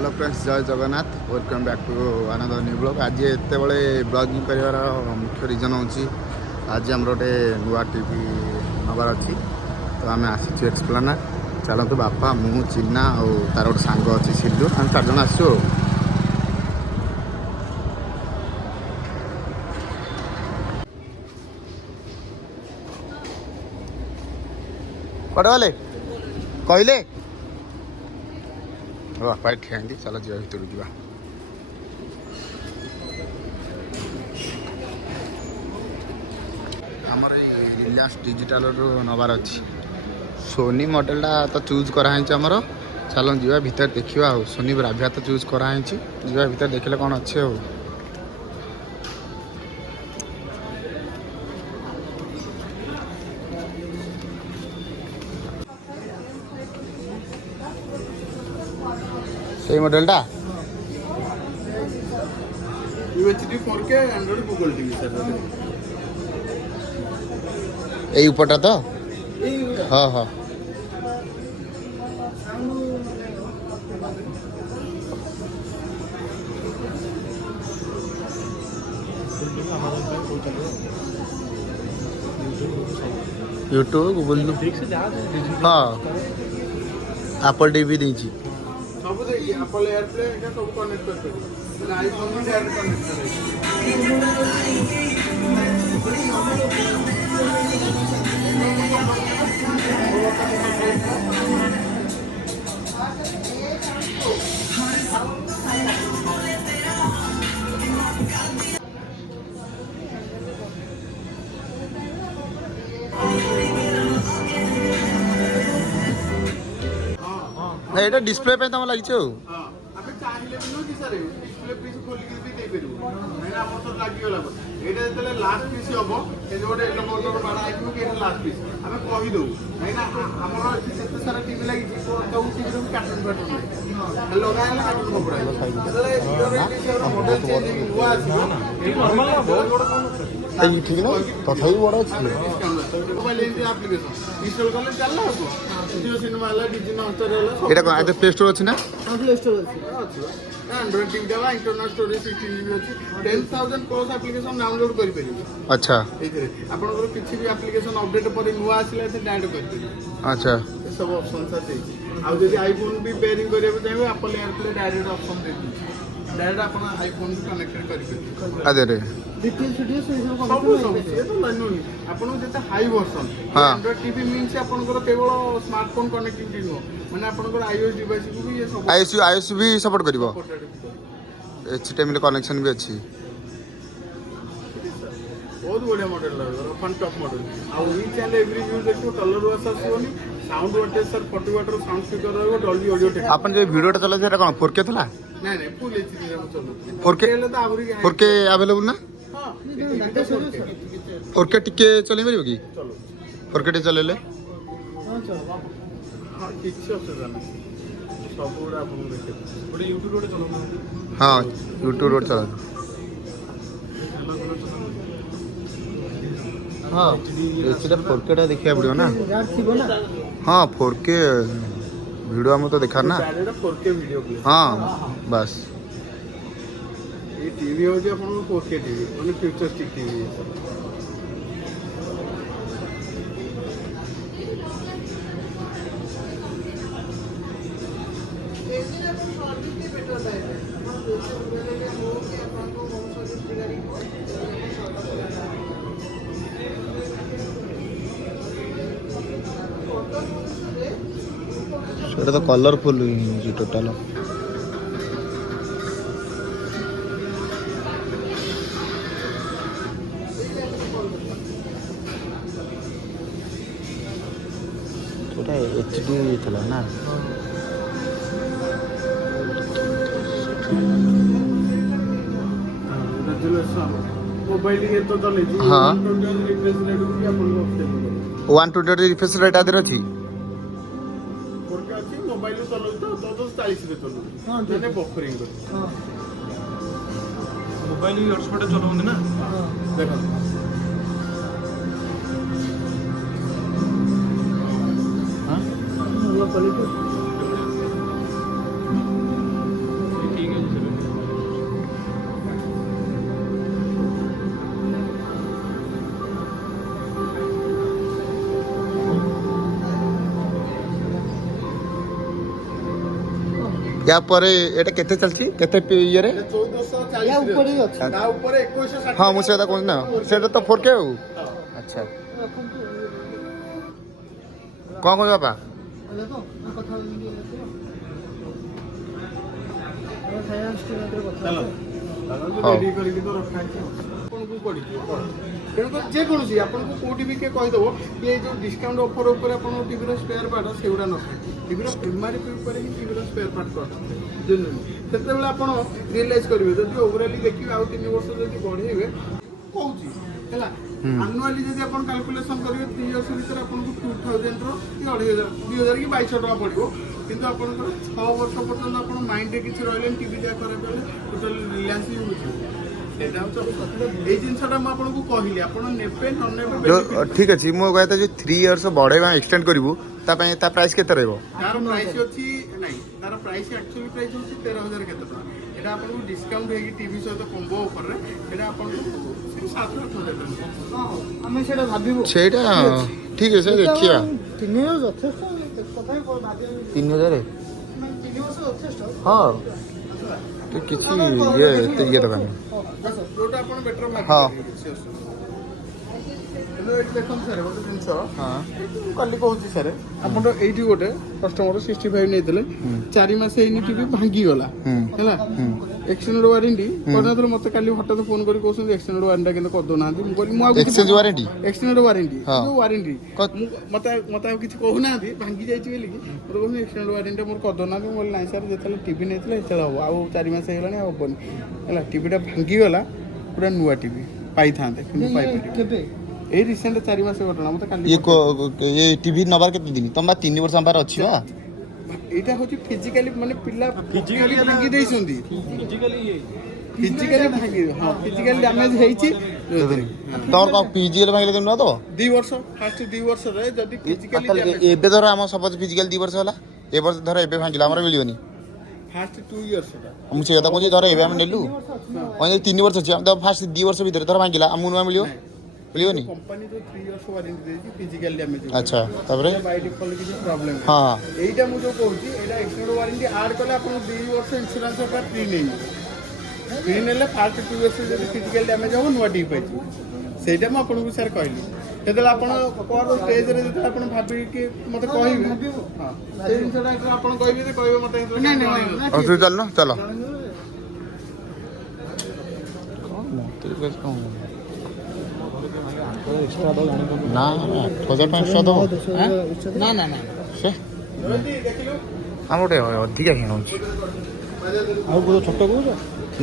Hello friends जय Jagannath welcome back to another new blog. आज एत ब्लॉगिंग कर मुख्य रिजन हूँ आज आम गोटे नुआ टीवी नबार अच्छी तो आम आसी एक्सप्लानेड चलतु बापा मु चिन्ना और तार गोटे सांग अच्छी सिल्लू आम 4 जन आसू। कड़े वाले कहले बापा ठिया चल जा भर जा आमर रिलायंस डिजिटल नबार अच्छी सोनी मॉडलटा तो चूज कराई आमर चलो जा भर देखा सोनी ब्राविया तो चूज कराई जा भर देखले कौन अच्छे हो सही मॉडलटा UHD 4K Android Google TV sir यही ऊपरटा तो हाँ हाँ यूट्यूब गूगल हाँ एप्पल टीवी देची सब देखिए एप्पल एयरप्ले एटा सब कनेक्ट कर पारे आईफोन भी डायरेक्ट कनेक्ट ना ये डिस्प्ले पे तुम लगी हां अबे चाहिए बिनो कि सर डिस्प्ले पीस खोल के भी दे पेरु मैं ना हमर तो लागि होला एटा जतले लास्ट पीस हबो ए जोडे एलो मोटर बडा आइबो के लास्ट पीस हमें कहि दउ नहीं ना हमर सेते सारा टीवी लागि को दउ टीवी रो कार्टून कार्टून लगाएला कार्टून को पड़ाइलो जतले वीडियो मॉडल चेंज हुआ आसी ए नॉर्मल ना बहुत बड़ कोन ठीक ना तथाई बड़ा अच्छी मोबाइल एप्लीकेशन इंस्टॉल करले चलला हो जियो सिनेमा वाला डिजी नॉस्टर वाला एटा कोन प्ले स्टोर अछि ना प्ले स्टोर अछि एंड्रॉइड टीवी देवा इंटरनल स्टोरेज 16 जीबी अछि 10000 प्लस एप्लीकेशन डाउनलोड करि परिबो। अच्छा एथरे आपन किछि भी एप्लीकेशन अपडेट पर नुवा आसिला से डाउनलोड करि परिबो। अच्छा सब ऑप्शन अछि आ जदि आईफोन भी पेयरिंग करियो चाहिए एप्पल एयरप्ले डायरेक्ट ऑप्शन दे दी डायरेक्ट अपन आईफोन भी कनेक्टेड करि परिबो। अरे रे डिटेल वीडियो से सब ये तो लाइनोनी आपन जेता high version Android TV means आपन केवल स्मार्टफोन कनेक्टिविटी नो माने आपन आईओएस डिवाइस को भी ये सब आईओएस भी सपोर्ट करिवो एचटीएमएल कनेक्शन भी अछि बहुत बढ़िया मॉडल लगा फन टॉप मॉडल आ ईच एंड एवरी यूज देखो कलर वास आसीबोनी साउंड वोल्टेज सर 40 वाट रो साउंड स्पीकर रहबो डॉल्बी ऑडियो टेक आपन जे वीडियो टा चला जे कोन 4K थला नहीं नहीं फुल एचडी रे चलो 4K ले तो आगुरी 4K अवेलेबल ना हां 4K टिके चले परिबो की चलो 4K टे चलेले हां चलो हां किछ असुविधा नहीं सब गुडा आपन देखे गोटे यूट्यूब रोड चलो हां यूट्यूब रोड चला हाँ एचडी 4K टा देखिया पड़ियो ना हाँ 4K वीडियो हम तो देखा ना डायरेक्ट 4K वीडियो प्ले हाँ बस ये टीवी हो जे अपन 4K टीवी ओने फ्यूचरिस्टिक टीवी है सब सेटा तो कलरफुल जी टोटल सेटा एचडी थला ना मोबाइल ये तो चले जी हाँ। रिफ्रेश रेट भी अपन ऑप्शन 120 रिफ्रेश रेट आदर अछि 4K अछि मोबाइल चलो तो 40 रे चलो हां माने बफरिंग कर हां मोबाइल भी हॉटस्पॉट चलाउंदे ना हां देखो हां क्वालिटी या पर एटा केते चलची केते ये रे 1440 ଉପରେ ଅଛି। ତା ଉପରେ 2160 हां मु सेदा कोन ना सेदा तो 4K हो अच्छा कौन कौन बापा ହେଲା ତ ନା କଥା ହଉନି ଆମେ ଫାଇନାନ୍ସ ଷ୍ଟୁଡେଣ୍ଟରେ କଥା ଚାଲ ହଉ। ରେଡି କରିକି ତ ରଖା ହେଇଛି ଆପଣଙ୍କୁ ପଡ଼ିଯିବ ତେଣୁକରି ଯେକୌଣସି ଆପଣଙ୍କୁ କେଉଁଠି ବି କିଏ କହିଦେବ କି ଏଇ ଯେଉଁ ଡିସକାଉଣ୍ଟ ଅଫର୍ ଉପରେ ଆପଣଙ୍କ ଟିଭିର ସ୍ପେୟାର ପାର୍ଟ ସେଗୁଡ଼ା ନଥାଏ ଟିଭିର MRP ଉପରେ ହିଁ ଟିଭିର ସ୍ପେୟାର ପାର୍ଟ କରିଥାଏ ସେତେବେଳେ ଆପଣ ରିଏଲାଇଜ୍ କରିବେ ଯଦି ଓଭରାଲି ଦେଖିବେ ଆଉ 3 ବର୍ଷ ଯଦି ବଢ଼େଇବେ କହୁଛି ହେଲା ଆନୁଆଲି ଯଦି ଆପଣ କାଲକୁଲେସନ୍ କରିବେ 3 ଇୟର୍ସ ଭିତରେ ଆପଣଙ୍କୁ 2000 ର କି 2000 କି 2200 ଟଙ୍କା ପଡ଼ିବ କିନ୍ତୁ ଆପଣଙ୍କର 6 ବର୍ଷ ପର୍ଯ୍ୟନ୍ତ ଆପଣ ମାଇଣ୍ଡରେ କିଛି ରହିଲେନି ଟିଭି ଯାହା ଖରାପ ହେଲେ ଟୋଟାଲ ରିଲାନ୍ସ ହିଁ ବୁଝିବେ ସେଇଟା ହେଉଛି ଏଇ ଜିନିଷଟା ମୁଁ ଆପଣଙ୍କୁ କହିଲି ଆପଣ ନେବେ ନ ନେବେ जो benefit। ठीक अछि मो कहता जो 3 इयर्स बढ़ेबा एक्सटेंड करिवु ता पय ता प्राइस केते रहबो ତାର ପ୍ରାଇସ୍ ଅଛି ନାଇଁ ତାର ପ୍ରାଇସ୍ ଆକ୍ଚୁଆଲି ପ୍ରାଇସ୍ ହେଉଛି 13000 କେତେ ଟଙ୍କା ଏଇଟା ଆପଣଙ୍କୁ ଡିସକାଉଣ୍ଟ ହେଇକି ଟିଭି ସହିତ କମ୍ବୋ ଅଫରରେ ଏଇଟା ଆପଣଙ୍କୁ 7-8 ହଜାର ଟଙ୍କା ଆମେ ସେଇଟା ଭାବିବୁ सेटा ठीक है से देखिया 3 ବର୍ଷ ଯଥେଷ୍ଟ ତଥାପି ଭାବିବା 3000 3 ବର୍ଷ ଯଥେଷ୍ଟ हां तो किछि ये दबा ଯୋଉଟା ଆପଣ ବେଟର ହଁ। ଦେଖନ୍ତୁ ସାର୍ ଗୋଟେ ଜିନିଷ हां ମୁଁ କାଲି କହୁଛି ସାର୍ ଆପଣ ଏଇଠି ଗୋଟେ କଷ୍ଟମର 65 ନେଇଥିଲେ 4 ମାସ ହେଇନି ଟିଭି ଭାଙ୍ଗିଗଲା ହେଲା ଏକ୍ସଟେଣ୍ଡେଡ୍ ୱାରେଣ୍ଟି କରିନଥିଲେ ମୋତେ କାଲି ହଠାତ୍ ଫୋନ୍ କରି କହୁଛନ୍ତି ଏକ୍ସଟେଣ୍ଡେଡ୍ ୱାରେଣ୍ଟିଟା କିନ୍ତୁ କରିଦେଉନାହାନ୍ତି ମୁଁ କହିଲି ମୁଁ ଆଉ एक्सचेंज वारंटी ଏକ୍ସଟେଣ୍ଡେଡ୍ ୱାରେଣ୍ଟି ହଁ। ଯୋଉ ୱାରେଣ୍ଟି କ- ମୋତେ ଆଉ କିଛି କହୁନାହାନ୍ତି ଭାଙ୍ଗି ଯାଇଛି ବୋଲିକି ମୋତେ କହୁଛନ୍ତି ଏକ୍ସଟେଣ୍ଡେଡ୍ ୱାରେଣ୍ଟିଟା ମୋର କରିଦେଉନାହାନ୍ତି ମୁଁ କହିଲି ନାଇଁ ସାର୍ ଯେତେବେଳେ ଟିଭି ନେଇଥିଲେ ସେତେବେଳେ ହେବ ଆଉ 4 ମାସ ହେଇଗଲାଣି ଆଉ ହେବନି ହେଲା ଟିଭିଟା ଭାଙ୍ଗିଗଲା ପୁରା ନୂଆ ଟିଭି ପାଇଥାନ୍ତେ କିନ୍ତୁ ପାଇପାରିବେ କେବେ ଏଇ ରିସେଣ୍ଟ 4 ମାସ ଘଟଣା ମୋତେ କାଲି ये ये टीवी नबार केते दिन तम 3 वर्ष अंबार अछि बा ଏଇଟା ହଉଛି ଫିଜିକାଲି ମାନେ ପିଲା ଫିଜିକାଲି ଭାଙ୍ଗି ଦେଇଛନ୍ତି ଫିଜିକାଲି ଭାଙ୍ଗି ହଁ ଫିଜିକାଲି ଡ୍ୟାମେଜ ହେଇଛି तोर का पीजीएल भागले दिन न तो 2 ବର୍ଷ ଫାଷ୍ଟ 2 ବର୍ଷରେ ଯଦି ଫିଜିକାଲି एबे धर हम सपोज फिजिकल 2 वर्ष होला ए वर्ष धर एबे भांगिला हमर मिलियोनी ଫାଷ୍ଟ 2 ଇୟର୍ସ ଟା हम से कथा कोजी धर एबे हम नेलु ओने 3 वर्ष अछि हम तो फास्ट 2 वर्ष भीतर धर भांगिला हम नुवा मिलियो मिलियोनी कंपनी जो 3 इयर्स वारंटी ଦେଇଛି ଫିଜିକାଲି ଡ୍ୟାମେଜ अच्छा तापरे ବାଇ ଡିଫଲ୍ଟ କିଛି ପ୍ରୋବ୍ଲେମ हां ଏଇଟା ମୁଁ ଯୋଉ କହୁଛି ଏଇଟା ଏକ୍ସଟେଣ୍ଡେଡ୍ ୱାରେଣ୍ଟି ଆଡ୍ କଲେ ଆପଣ 2 ବର୍ଷ ଇନ୍ସୁରାନ୍ସ ଅଫର ଫ୍ରି ନେଇଯିବେ ଫ୍ରି ନେଲେ ଫାଷ୍ଟ 2 ଇୟର୍ସ ଯଦି ଫିଜିକାଲି ଡ୍ୟାମେଜ ହେବ ନୂଆ ଟିଭି ପାଇଯିବେ ସେଇଟା ମୁଁ ଆପଣଙ୍କୁ ସାର୍ କହିଲି ଯେତେବେଳେ ଆପଣ କଣ ଷ୍ଟେଜରେ ଯେତେବେଳେ ଆପଣ ଭାବିକି ମୋତେ କହିବେ ହଁ ସେଇ ଜିନିଷଟା ଯେତେବେଳେ ଆପଣ କହିବେ ଯେ କହିବେ ମୋତେ ନାଇଁ ନାଇଁ और तू चल न चलो मते बस कौन ना 8000 एक्स्ट्रा दो ନା ନା ନା से ଦେଖିଲୁ हम गोटे अधिक किण होची ଆଉ କୋଉ ଛୋଟ କହୁଛ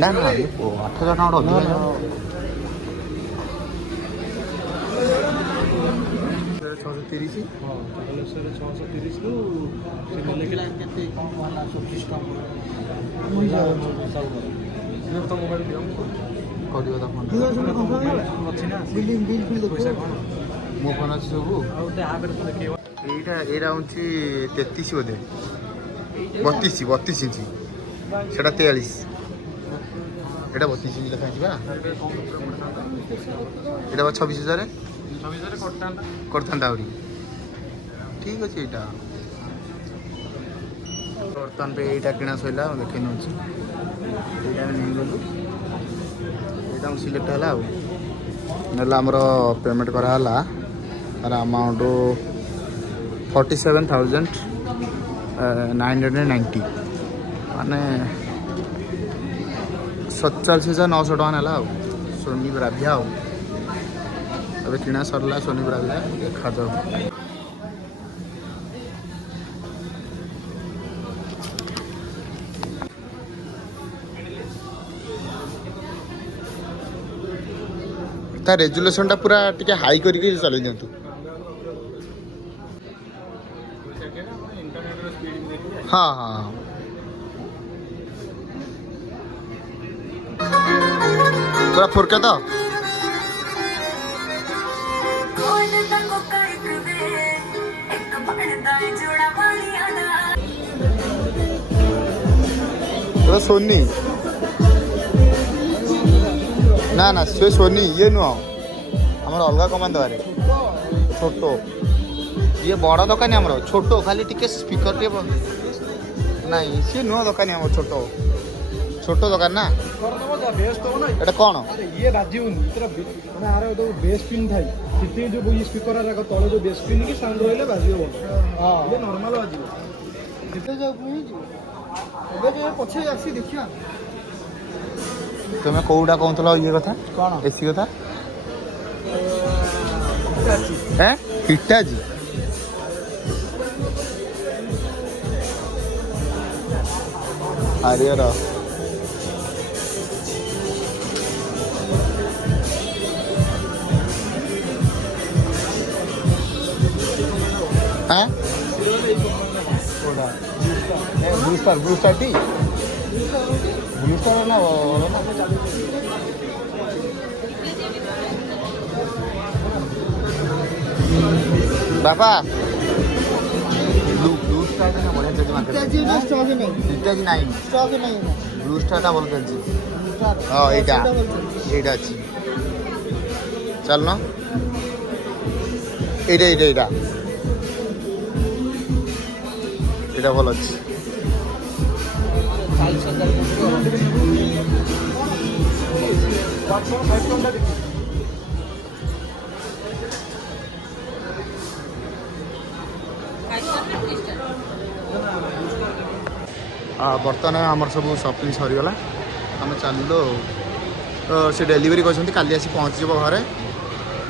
ना ना 8000 टका अधिक 630 630ରୁ ସେ ନେଲେ କେତେ କରିବ ତା ଫୋନ୍ ମୋ ଫୋନ୍ ଅଛି ସବୁ ଏଇଟା ଏଇଟା ହେଉଛି 33 ବୋଧେ 32 ଇଞ୍ଚ ସେଟା 43 ଏଇଟା 32 ଇଞ୍ଚ ଲେଖା ହେଇଛି ବା ଏଇଟା ବା 26,000 କରିଥାନ୍ତା ଆହୁରି ଠିକ୍ ଅଛି ଏଇଟା ବର୍ତ୍ତମାନ ପାଇଁ ଏଇଟା କିଣା ସରିଲା ଦେଖେଇ ନେଉଛି ଏଇଟା ଆମେ ନେଇଗଲୁ ଏଇଟା ଆମର ସିଲେକ୍ଟ ହେଲା ଆଉ ନେଲା ଆମର ପେମେଣ୍ଟ କରାହେଲା ତାର ଆମାଉଣ୍ଟ 47,990 ମାନେ 47,900 ଟଙ୍କା ନେଲା ଆଉ ସୋନି ବ୍ରାଭିଆ ଆଉ ଏବେ କିଣା ସରିଲା ସୋନି ବ୍ରାଭିଆ ଦେଖାଯାଉ ତା ରେଜୁଲେସନଟା ପୁରା ଟିକେ ହାଇ କରିକି ଚଲେଇ ଦିଅନ୍ତୁ ହଁ ହଁ ପୁରା ଫୋରକେ ତ ପୁରା ସୋନି ନା ନା ସେ ସୋନି ଇଏ ନୁହଁ ଆମର ଅଲଗା କମାନ୍ ଦେବାରେ ଛୋଟ ଇଏ ବଡ଼ ଦୋକାନୀ ଆମର ଛୋଟ ଖାଲି ଟିକେ ସ୍ପିକର ଟିକେ ନାଇଁ ସିଏ ନୁହଁ ଦୋକାନୀ ଆମର ଛୋଟ ଦୋକାନ ନା। କରିଦେବ ଯା ବେସ୍ ଦେବ ନା। ଏଇଟା କ'ଣ? ଆରେ ଇଏ ବାଜିବନି ମାନେ ଆର ଯୋଉ ବେସ୍ ପିନ୍ ଥାଏ ସେଠି ଯୋଉ ଇଏ ସ୍ପିକର ଆଗ ତଳେ ଯୋଉ ବେସ୍ ପିନ୍ କି ସାଉଣ୍ଡ ରହିଲେ ବାଜିବ ଭଲ। ହଁ ଇଏ ନର୍ମାଲ ବାଜିବ। କେତେ ଯାଉ ହେଇଯିବ ଏବେ ଯେ ପଛେ ଆସି ଦେଖିବା। ତୁମେ କୋଉଟା କହୁଥିଲ ଇଏ କଥା? କ'ଣ ଏସି କଥା? ଅଛି ହିଟାଚି। ହାରିଅର ବ୍ଲୁ ଷ୍ଟାର ଟି ବ୍ଲୁ ଷ୍ଟାର ନା ବାପା ବ୍ଲୁ ଷ୍ଟାର ନା ବଢ଼ିଆ ଚାଲିଛି ମାର୍କେଟ। ହିଟାଚି ନାହିଁ, ବ୍ଲୁ ଷ୍ଟାରଟା ଭଲ ଚାଲିଛି। ହଁ ଏଇଟା ଅଛି ଚାଲୁନ ଏଇଟା ଭଲ ଅଛି। ବର୍ତ୍ତମାନ ଆମର ସବୁ ସପିଂ ସରିଗଲା, ଆମେ ଚାଲିଲୁ ଆଉ। ତ ସେ ଡେଲିଭରି କରିଛନ୍ତି କାଲି ଆସି ପହଞ୍ଚିଯିବ ଘରେ।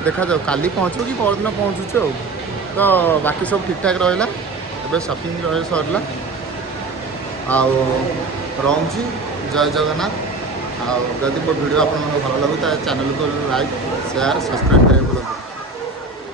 ଦେଖାଯାଉ କାଲି ପହଞ୍ଚିବ କି ପରଦିନ ପହଞ୍ଚୁଛୁ ଆଉ। ତ ବାକି ସବୁ ଠିକ୍ଠାକ୍ ରହିଲା, ଏବେ ସପିଂ ସରିଲା ଆଉ ରହୁଛି। ଜୟ ଜଗନ୍ନାଥ। ଆଉ ଯଦି ମୋ ଭିଡ଼ିଓ ଆପଣମାନଙ୍କୁ ଭଲ ଲାଗୁଛି ତାହେଲେ ଚ୍ୟାନେଲକୁ ଲାଇକ୍ ସେୟାର ସବସ୍କ୍ରାଇବ୍ କରିବାକୁ ଭୁଲନ୍ତୁ।